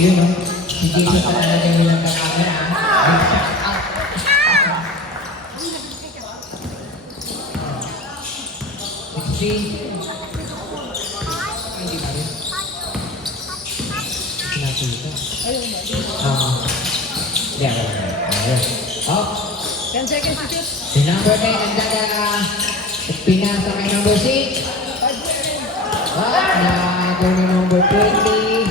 Yun o. Si Jason pa talaga yung lang na camera. Ay, shout out. 16. Hindi ba rin? Nakita. Hindi. Ayun. Oh. 10 seconds to shoot. Si number 10, ang daga. Pinasa kay number 6. Nago ni number 20.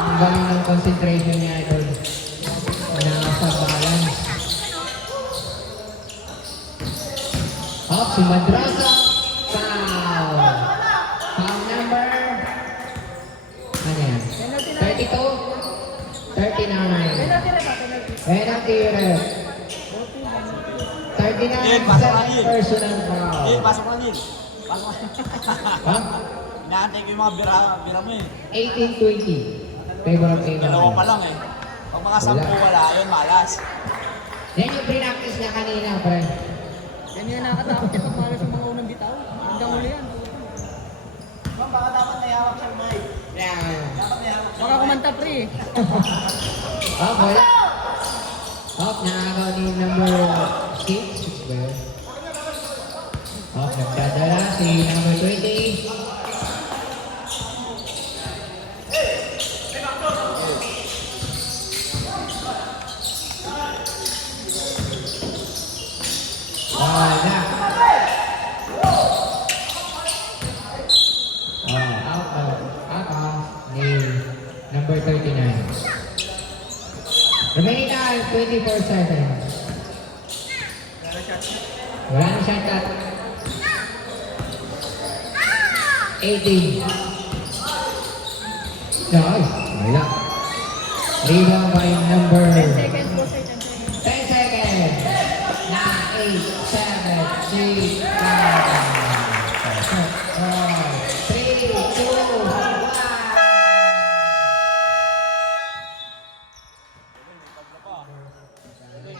Ang galing ng concentration niya ito. Nasa balance. Si Madrasa. Foul. Foul number. Ano yan? 32? 39. Penalty ref. 39 personal foul. Pasok lang yun. Pasok lang. Ha? Inaantay ko yung mga bira mo eh. 18-20. Favor of Ava. Dalawa pa lang eh. Pag mga 10 wala, yun malas. Yan yung pre-practice niya kanina, pre. Yan yung nakakatakot yung pagmalo sa mga unang bitaw. Hanggang huli yan. Baka dapat nayawak siya, Mike. Yan. Dapat nayawak siya. Baka kumanta pre. Wala. Nakakaw ni number 6. ba yun? Nagdadala si number 20. Ni number 39. Remaining time, 24 seconds. Wala na shot cut. 18. Nice. Wala. Rebound by number 10 seconds po sir. 10 seconds. 9, 8, 7, 6, 5, 4, 3, 2,